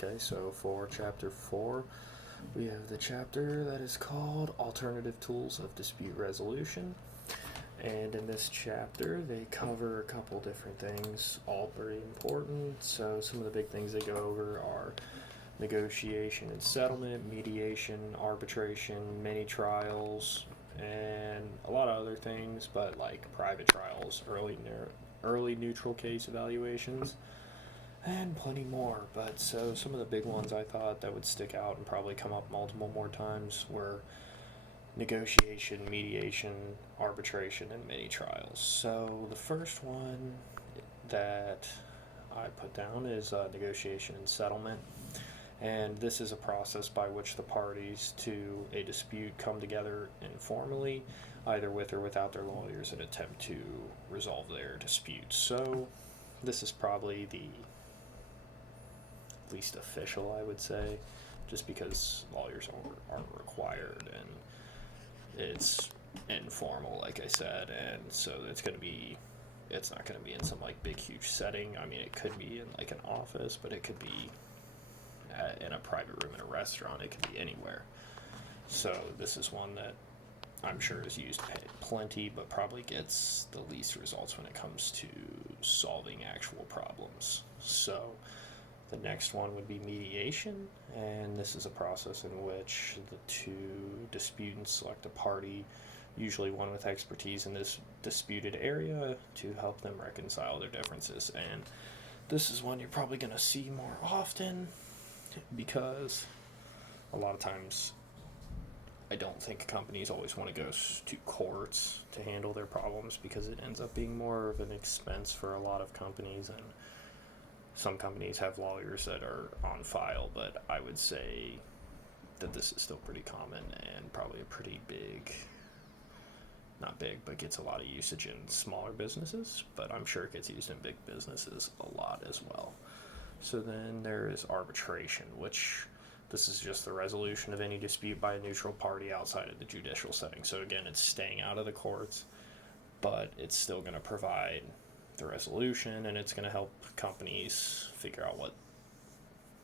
Okay, so for chapter 4, we have the chapter that is called Alternative Tools of Dispute Resolution. And in this chapter, they cover a couple different things, all pretty important. So, some of the big things they go over are negotiation and settlement, mediation, arbitration, mini trials, and a lot of other things, but like private trials, early neutral case evaluations, and plenty more. But so some of the big ones I thought that would stick out and probably come up multiple more times were negotiation, mediation, arbitration, and mini trials. So the first one that I put down is negotiation and settlement. And this is a process by which the parties to a dispute come together informally, either with or without their lawyers, and attempt to resolve their dispute. So this is probably the least official, I would say, just because lawyers aren't required and it's informal, like I said, and so it's not going to be in some like big huge setting. I mean, it could be in like an office, but it could be in a private room in a restaurant. It could be anywhere. So this is one that I'm sure is used plenty, but probably gets the least results when it comes to solving actual problems. So the next one would be mediation, and this is a process in which the two disputants select a party, usually one with expertise in this disputed area, to help them reconcile their differences. And this is one you're probably going to see more often because a lot of times I don't think companies always want to go to courts to handle their problems because it ends up being more of an expense for a lot of companies, and some companies have lawyers that are on file, but I would say that this is still pretty common and probably a pretty big, not big, but gets a lot of usage in smaller businesses, but I'm sure it gets used in big businesses a lot as well. So then there is arbitration, which this is just the resolution of any dispute by a neutral party outside of the judicial setting. So again, it's staying out of the courts, but it's still going to provide the resolution, and it's going to help companies figure out what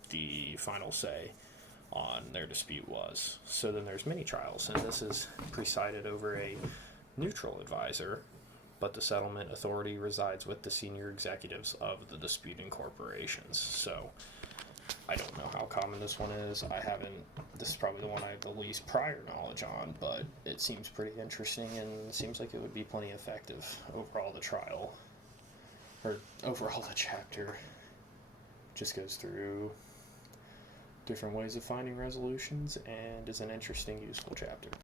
the final say on their dispute was. So then there's mini trials, and this is presided over a neutral advisor, but the settlement authority resides with the senior executives of the disputing corporations. So I don't know how common this one is. This is probably the one I have the least prior knowledge on, but it seems pretty interesting and seems like it would be plenty effective. Overall, the chapter just goes through different ways of finding resolutions and is an interesting, useful chapter.